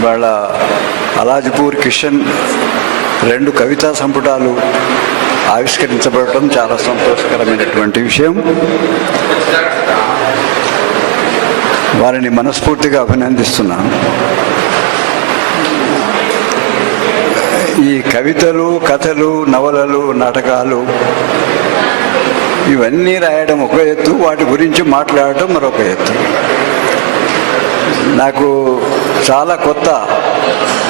ఇవాళ అలాజ్పూర్ కిషన్ రెండు కవితా సంపుటాలు ఆవిష్కరించబడటం చాలా సంతోషకరమైనటువంటి విషయం. వారిని మనస్ఫూర్తిగా అభినందిస్తున్నాను ఈ కవితలు కథలు నవలలు నాటకాలు ఇవన్నీ రాయడం ఒక ఎత్తు వాటి గురించి మాట్లాడటం మరొక ఎత్తు. నాకు చాలా కొత్త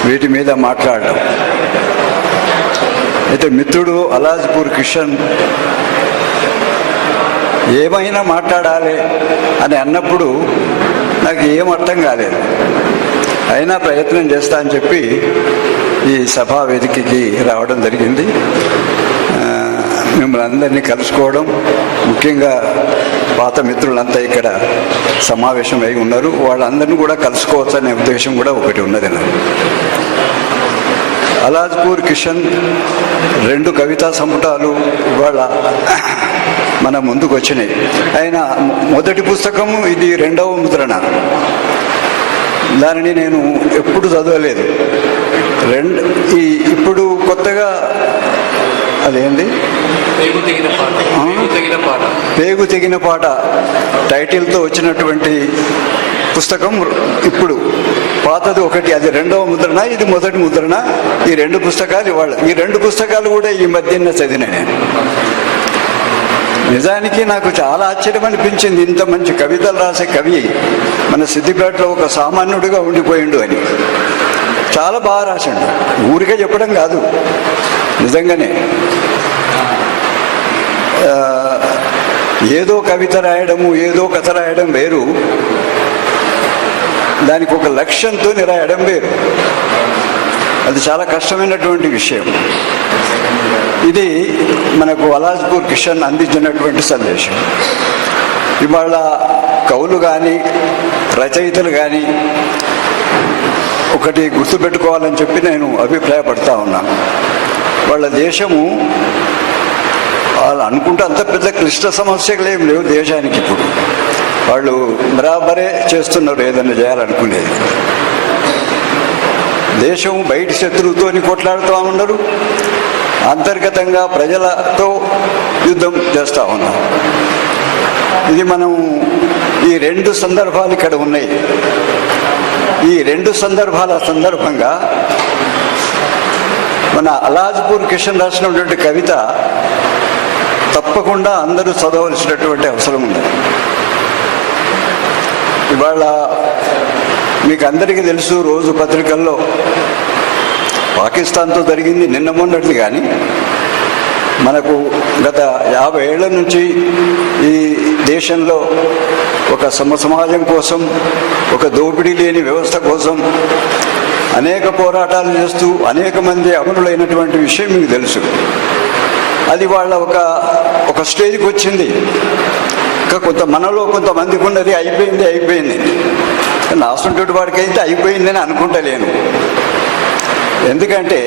వీటి మీద మాట్లాడడం. అయితే మిత్రుడు అలాజ్పూర్ కిషన్ ఏమైనా మాట్లాడాలి అని అన్నప్పుడు నాకు ఏం అర్థం కాలేదు. అయినా ప్రయత్నం చేస్తా అని చెప్పి ఈ సభా వేదికకి రావడం జరిగింది. మిమ్మల్ని అందరినీ కలుసుకోవడం ముఖ్యంగా పాత మిత్రులంతా ఇక్కడ సమావేశం అయి ఉన్నారు. వాళ్ళందరినీ కూడా కలుసుకోవచ్చు అనే ఉద్దేశం కూడా ఒకటి ఉన్నది నాకు. అలాజ్పూర్ కిషన్ రెండు కవితా సంపుటాలు ఇవాళ మన ముందుకు వచ్చినాయి. ఆయన మొదటి పుస్తకము ఇది రెండవ ముద్రణ. దానిని నేను ఎప్పుడు చదవలేదు. రెండు ఈ ఇప్పుడు కొత్తగా అదేంది? పేగు తెగిన పాట. టైటిల్తో వచ్చినటువంటి పుస్తకం ఇప్పుడు. పాతది ఒకటి అది రెండవ ముద్రణ ఇది మొదటి ముద్రణ. ఈ రెండు పుస్తకాలు ఇవాళ. ఈ రెండు పుస్తకాలు కూడా ఈ మధ్యన చదివిన నేను. నిజానికి నాకు చాలా ఆశ్చర్యం అనిపించింది. ఇంత మంచి కవితలు రాసే కవి మన సిద్దిపేటలో ఒక సామాన్యుడిగా ఉండిపోయిండు అని. చాలా బాగా రాశాడు ఊరికే చెప్పడం కాదు. నిజంగానే ఏదో కవిత రాయడము ఏదో కథ రాయడం వేరు. దానికి ఒక లక్ష్యంతో రాయడం వేరు. అది చాలా కష్టమైనటువంటి విషయం. ఇది మనకు అలాజ్పూర్ కిషన్ అందించినటువంటి సందేశం. ఇవాళ కవులు కానీ రచయితలు కానీ ఒకటి గుర్తుపెట్టుకోవాలని చెప్పి నేను అభిప్రాయపడతా ఉన్నాను వాళ్ళ దేశము వాళ్ళు అనుకుంటే అంత పెద్ద క్లిష్ట సమస్యలు ఏం లేవు దేశానికి ఇప్పుడు. వాళ్ళు బరాబరే చేస్తున్నారు ఏదైనా చేయాలనుకునేది. దేశం బయట శత్రువుతో కొట్లాడుతూ ఉన్నారు. అంతర్గతంగా ప్రజలతో యుద్ధం చేస్తూ ఉన్నారు. ఇది మనం ఈ రెండు సందర్భాలు ఇక్కడ ఉన్నాయి. ఈ రెండు సందర్భాల సందర్భంగా మన అలాజ్పూర్ కిషన్ రాసినటువంటి కవిత తప్పకుండా అందరూ చదవలసినటువంటి అవసరం ఉంది. ఇవాళ మీకు అందరికీ తెలుసు రోజు పత్రికల్లో పాకిస్తాన్తో జరిగింది నిన్న మొన్నట్లు కానీ మనకు గత యాభై ఏళ్ళ నుంచి ఈ దేశంలో ఒక సమ సమాజం కోసం ఒక దోపిడీ లేని వ్యవస్థ కోసం అనేక పోరాటాలు చేస్తూ అనేక మంది అమరులైనటువంటి విషయం మీకు తెలుసు. అది వాళ్ళ ఒక ఒక స్టేజ్కి వచ్చింది. ఇంకా కొంత మనలో కొంతమందికి ఉన్నది అయిపోయింది అయిపోయింది. నాసుంటి వాడికైతే అయితే అయిపోయిందని అనుకుంటలేను. ఎందుకంటే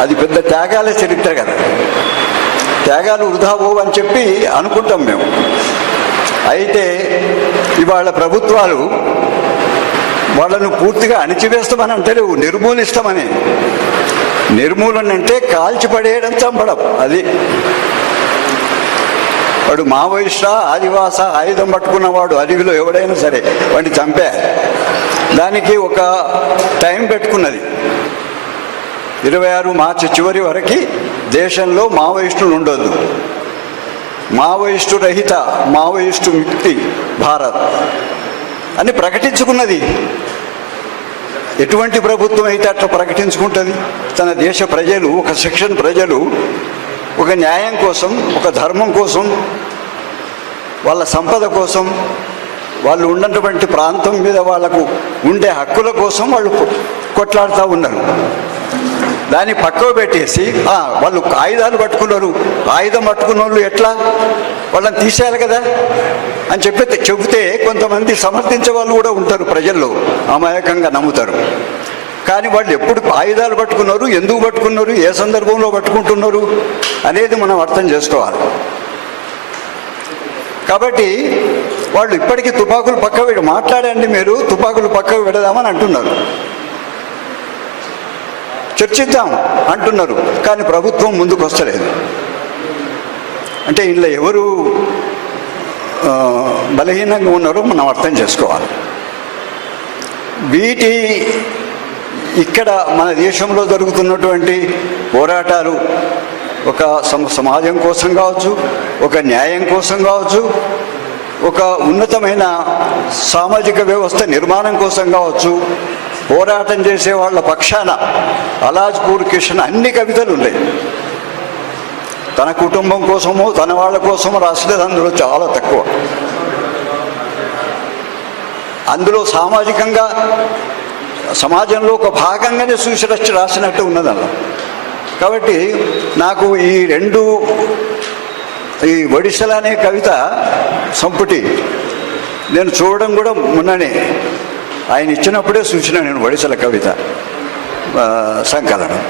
అది పెద్ద త్యాగాల చరిత్ర కదా. త్యాగాలు వృధా పోవు అని చెప్పి అనుకుంటాం మేము. అయితే ఇవాళ ప్రభుత్వాలు వాళ్ళను పూర్తిగా అణిచివేస్తామని అంటలేవు నిర్మూలిస్తామని. నిర్మూలన అంటే కాల్చిపడేయడం చంపడం అది. వాడు మావోయిస్ట ఆదివాస ఆయుధం పట్టుకున్నవాడు అడవిలో ఎవడైనా సరే వాడిని చంపే. దానికి ఒక టైం పెట్టుకున్నది. ఇరవై ఆరు మార్చి చివరి వరకు దేశంలో మావోయిస్టులు ఉండొద్దు. మావోయిస్టు రహిత మావోయిస్టు ముక్తి భారత్ అని ప్రకటించుకున్నది. ఎటువంటి ప్రభుత్వం అయితే అట్లా ప్రకటించుకుంటుంది? తన దేశ ప్రజలు ఒక సెక్షన్ ప్రజలు ఒక న్యాయం కోసం ఒక ధర్మం కోసం వాళ్ళ సంపద కోసం వాళ్ళు ఉన్నటువంటి ప్రాంతం మీద వాళ్ళకు ఉండే హక్కుల కోసం వాళ్ళు కొట్లాడుతూ ఉన్నారు. దాన్ని పక్కకు పెట్టేసి వాళ్ళు ఆయుధాలు పట్టుకున్నారు ఆయుధం పట్టుకున్న వాళ్ళు ఎట్లా? వాళ్ళని తీసేయాలి కదా? అని చెప్పి చెబితే కొంతమంది సమర్థించే వాళ్ళు కూడా ఉంటారు ప్రజల్లో. అమాయకంగా నమ్ముతారు. కానీ వాళ్ళు ఎప్పుడు ఆయుధాలు పట్టుకున్నారు ఎందుకు పట్టుకున్నారు ఏ సందర్భంలో పట్టుకుంటున్నారు అనేది మనం అర్థం చేసుకోవాలి. కాబట్టి వాళ్ళు ఇప్పటికీ తుపాకులు పక్క మాట్లాడండి మీరు తుపాకులు పక్కకు పెడదామని అంటున్నారు. చర్చిద్దాం అంటున్నారు కానీ ప్రభుత్వం ముందుకు వస్తలేదు అంటే ఇందులో ఎవరు బలహీనంగా ఉన్నారో మనం అర్థం చేసుకోవాలి. వీటి ఇక్కడ మన దేశంలో జరుగుతున్నటువంటి పోరాటాలు ఒక సమాజం కోసం కావచ్చు ఒక న్యాయం కోసం కావచ్చు ఒక ఉన్నతమైన సామాజిక వ్యవస్థ నిర్మాణం కోసం కావచ్చు పోరాటం చేసే వాళ్ళ పక్షాన అలాజ్పూర్ కిషన్ అన్ని కవితలు ఉన్నాయి. తన కుటుంబం కోసము తన వాళ్ళ కోసము రాసేది అందులో చాలా తక్కువ. అందులో సామాజికంగా సమాజంలో ఒక భాగంగానే సూచరచ్చి రాసినట్టు ఉన్నది అందులో కాబట్టి నాకు ఈ రెండు ఈ ఒడిశల అనే కవిత సంపుటి. నేను చూడడం కూడా మొన్ననే. ఆయన ఇచ్చినప్పుడే చూసిన నేను ఒడిశల కవిత సంకలనం.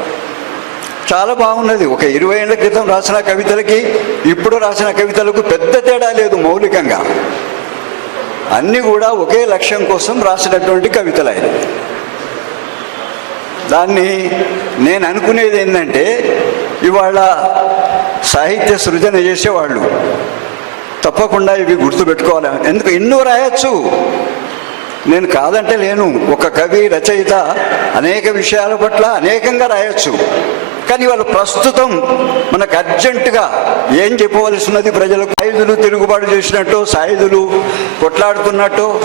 చాలా బాగున్నది. ఒక ఇరవై ఏళ్ళ క్రితం రాసిన కవితలకి ఇప్పుడు రాసిన కవితలకు పెద్ద తేడా లేదు మౌలికంగా. అన్నీ కూడా ఒకే లక్ష్యం కోసం రాసినటువంటి కవితలు. ఆయన దాన్ని నేను అనుకునేది ఏంటంటే ఇవాళ సాహిత్య సృజన చేసేవాళ్ళు తప్పకుండా ఇవి గుర్తుపెట్టుకోవాలి. ఎందుకు? ఎన్నో రాయొచ్చు. నేను కాదంటే లేను. ఒక కవి రచయిత అనేక విషయాల పట్ల అనేకంగా రాయొచ్చు. కానీ వాళ్ళు ప్రస్తుతం మనకు అర్జెంటుగా ఏం చెప్పవలసి ఉన్నది ప్రజలకు సాయుధులు తిరుగుబాటు చేసినట్టు సాయుధులు కొట్లాడుతున్నట్టు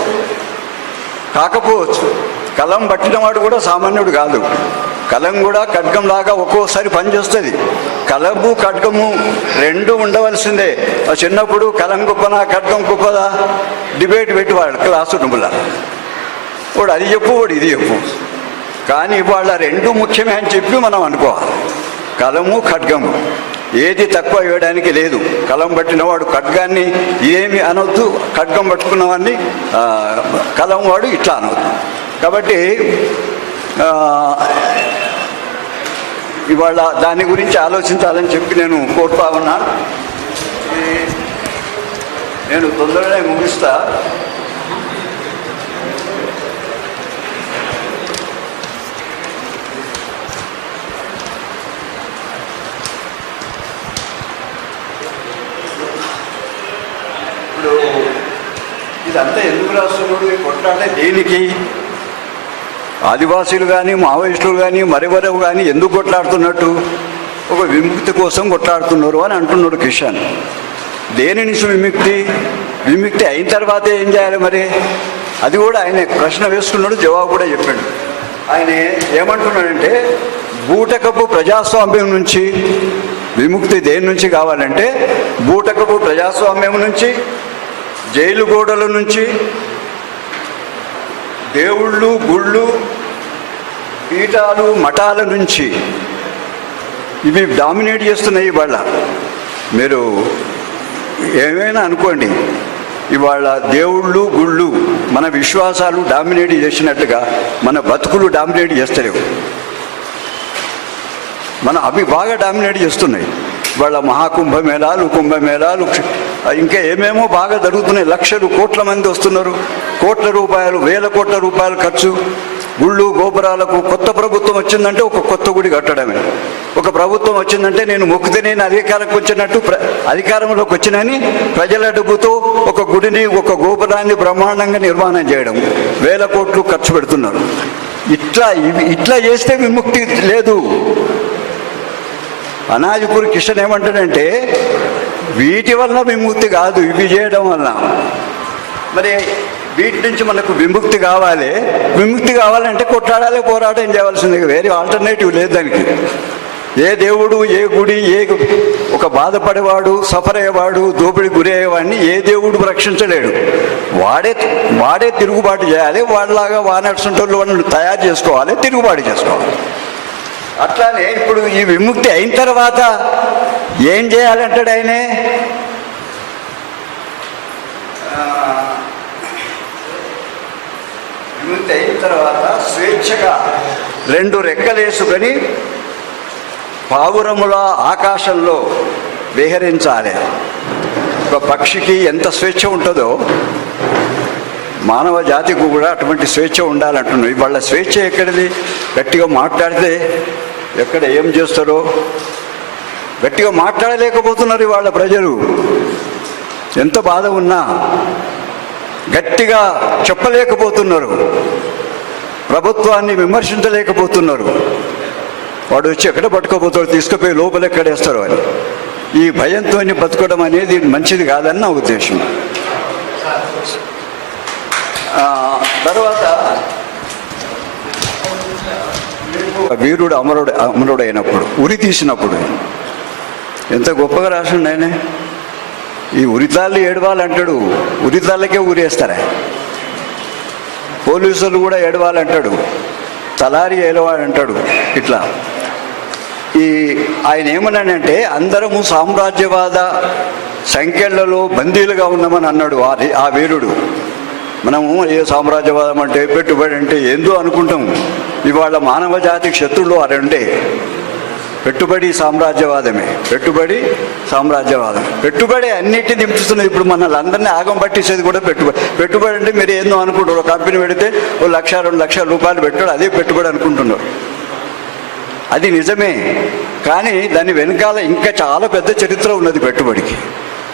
కాకపోవచ్చు. కలం పట్టినవాడు కూడా సామాన్యుడు కాదు. కలం కూడా ఖడ్గం లాగా ఒక్కోసారి పనిచేస్తుంది. కలము ఖడ్గము రెండు ఉండవలసిందే. చిన్నప్పుడు కలం గొప్పనా ఖడ్గం గొప్పదా? డిబేట్ పెట్టేవాడు క్లాసు రూముల. వాడు అది చెప్పు వాడు ఇది చెప్పు. కానీ వాళ్ళ రెండు ముఖ్యమే అని చెప్పి మనం అనుకోవాలి. కలము ఖడ్గము. ఏది తక్కువ వేయడానికి లేదు. కలం పట్టినవాడు ఖడ్గాన్ని ఏమి అనొద్దు. ఖడ్గం పట్టుకున్నవాడిని కలం వాడు ఇట్లా అనవద్దు కాబట్టి ఇవాళ దాని గురించి ఆలోచించాలని చెప్పి నేను కోరుతా ఉన్నాను. నేను తొందరగా ముగిస్తా. ఇదంతా ఎందుకు రాస్తున్నాడు? ఈ దేనికి? ఆదివాసీలు కానీ మావోయిస్టులు కానీ మరెవరెవు కానీ ఎందుకు కొట్లాడుతున్నట్టు? ఒక విముక్తి కోసం కొట్లాడుతున్నారు అని అంటున్నాడు కిషన్. దేని నుంచి విముక్తి విముక్తి అయిన తర్వాత ఏం చేయాలి మరి? అది కూడా ఆయన ప్రశ్న వేసుకున్నాడు జవాబు కూడా చెప్పాడు. ఆయన ఏమంటున్నాడంటే బూటకపు ప్రజాస్వామ్యం నుంచి విముక్తి దేని నుంచి కావాలంటే బూటకపు ప్రజాస్వామ్యం నుంచి జైలు గోడల నుంచి దేవుళ్ళు గుళ్ళు పీఠాలు మఠాల నుంచి ఇవి డామినేట్ చేస్తున్నాయి ఇవాళ. మీరు ఏమైనా అనుకోండి ఇవాళ దేవుళ్ళు గుళ్ళు మన విశ్వాసాలు డామినేట్ చేసినట్టుగా మన బతుకులు డామినేట్ చేస్తలేవు. మన అవి బాగా డామినేట్ చేస్తున్నాయి. వాళ్ళ మహాకుంభమేళాలు కుంభమేళాలు ఇంకా ఏమేమో బాగా జరుగుతున్నాయి. లక్షలు కోట్ల మంది వస్తున్నారు. కోట్ల రూపాయలు వేల కోట్ల రూపాయలు ఖర్చు. గుళ్ళు గోపురాలకు కొత్త ప్రభుత్వం వచ్చిందంటే ఒక కొత్త గుడి కట్టడమే. ఒక ప్రభుత్వం వచ్చిందంటే నేను మొక్కితే నేను అధికారంకి వచ్చినట్టు ప్ర అధికారంలోకి వచ్చినని ప్రజల డబ్బుతో ఒక గుడిని ఒక గోపురాన్ని బ్రహ్మాండంగా నిర్మాణం చేయడం. వేల కోట్లు ఖర్చు పెడుతున్నారు. ఇట్లా ఇట్లా చేస్తే విముక్తి లేదు. అనాజిపూర్ కిషన్ ఏమంటాడంటే వీటి వల్ల విముక్తి కాదు ఇవి చేయడం వల్ల మరి వీటి నుంచి మనకు విముక్తి కావాలి. విముక్తి కావాలంటే కొట్లాడాలి పోరాటం చేయాల్సింది వేరే ఆల్టర్నేటివ్ లేదు దానికి. ఏ దేవుడు ఏ గుడి ఏ ఒక బాధపడేవాడు సఫర్ అయ్యేవాడు దోపిడి గురి అయ్యేవాడిని ఏ దేవుడు రక్షించలేడు. వాడే వాడే తిరుగుబాటు చేయాలి. వాడిలాగా వానర్సుంటోళ్ళు వాళ్ళని తయారు చేసుకోవాలి తిరుగుబాటు చేసుకోవాలి. అట్లానే ఇప్పుడు ఈ విముక్తి అయిన తర్వాత ఏం చేయాలంటాడు ఆయనే? విముక్తి అయిన తర్వాత స్వేచ్ఛగా రెండు రెక్కలేసుకొని పావురముల ఆకాశంలో విహరించాలి. ఒక పక్షికి ఎంత స్వేచ్ఛ ఉంటుందో మానవ జాతికి కూడా అటువంటి స్వేచ్ఛ ఉండాలంటున్నాం ఇవాళ స్వేచ్ఛ ఎక్కడిది? గట్టిగా మాట్లాడితే ఎక్కడ ఏం చేస్తారో గట్టిగా మాట్లాడలేకపోతున్నారు వాళ్ళ ప్రజలు. ఎంత బాధ ఉన్నా గట్టిగా చెప్పలేకపోతున్నారు. ప్రభుత్వాన్ని విమర్శించలేకపోతున్నారు. వాడు వచ్చి ఎక్కడ పట్టుకోపోతాడు తీసుకుపోయి లోపల ఎక్కడేస్తారు అని. ఈ భయంతో బతకడం అనేది మంచిది కాదని నా ఉద్దేశం. తర్వాత వీరుడు అమరుడు అమరుడైనప్పుడు ఉరి తీసినప్పుడు. ఎంత గొప్పగా రాసిండు ఆయనే? ఈ ఉరితాళ్ళు ఏడవాలంటాడు ఉరితాళ్ళకే ఊరేస్తారా? పోలీసులు కూడా ఏడవాలంటాడు తలారి ఏడవాలంటాడు ఇట్లా. ఈ ఆయన ఏమన్నాడంటే అందరము సామ్రాజ్యవాద సంఖ్యలలో బందీలుగా ఉన్నామని అన్నాడు ఆ వీరుడు మనము ఏ సామ్రాజ్యవాదం అంటే పెట్టుబడి అంటే ఏందో అనుకుంటాం. ఇవాళ మానవ జాతికి శత్రులు ఆ రెండే పెట్టుబడి సామ్రాజ్యవాదమే. పెట్టుబడి సామ్రాజ్యవాదం పెట్టుబడి అన్నిటిని దింపుతున్నది ఇప్పుడు మనల్ని అందరినీ ఆగం పట్టించేది కూడా పెట్టుబడి. పెట్టుబడి అంటే మీరు ఏందో అనుకుంటారు ఒక కంపెనీ పెడితే ఓ లక్ష రెండు లక్షల రూపాయలు పెట్టాడు అదే పెట్టుబడి అనుకుంటున్నారు. అది నిజమే. కానీ దాని వెనకాల ఇంకా చాలా పెద్ద చరిత్ర ఉన్నది పెట్టుబడికి.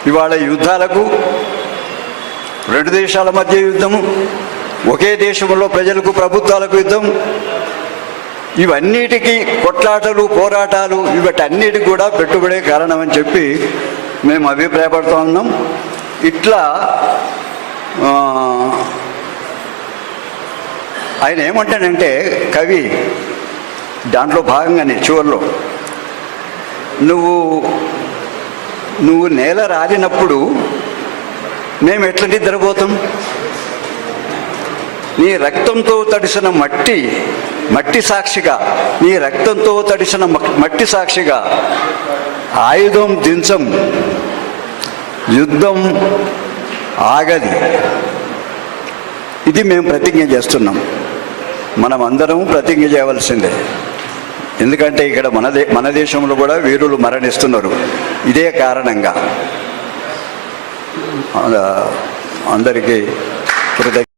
ఇవాళ యుద్ధాలకు రెండు దేశాల మధ్య యుద్ధము ఒకే దేశంలో ప్రజలకు ప్రభుత్వాలకు యుద్ధం ఇవన్నిటికీ కొట్లాటలు పోరాటాలు వీటన్నిటికి కూడా పెట్టుబడే కారణం అని చెప్పి మేము అభిప్రాయపడుతూ ఉన్నాం. ఇట్లా ఆయన ఏమంటాడంటే కవి దాంట్లో భాగంగానే చివరిలో నువ్వు నువ్వు నేల రాలినప్పుడు మేము ఎట్లా నిద్రపోతాం? నీ రక్తంతో తడిసిన మట్టి మట్టి సాక్షిగా నీ రక్తంతో తడిసిన మట్టి సాక్షిగా ఆయుధం దించం యుద్ధం ఆగది. ఇది మేము ప్రతిజ్ఞ చేస్తున్నాం. మనం అందరం ప్రతిజ్ఞ చేయవలసిందే. ఎందుకంటే ఇక్కడ మన దే మన దేశంలో కూడా వీరులు మరణిస్తున్నారు. ఇదే కారణంగా. అందరికీ కృతజ్ఞ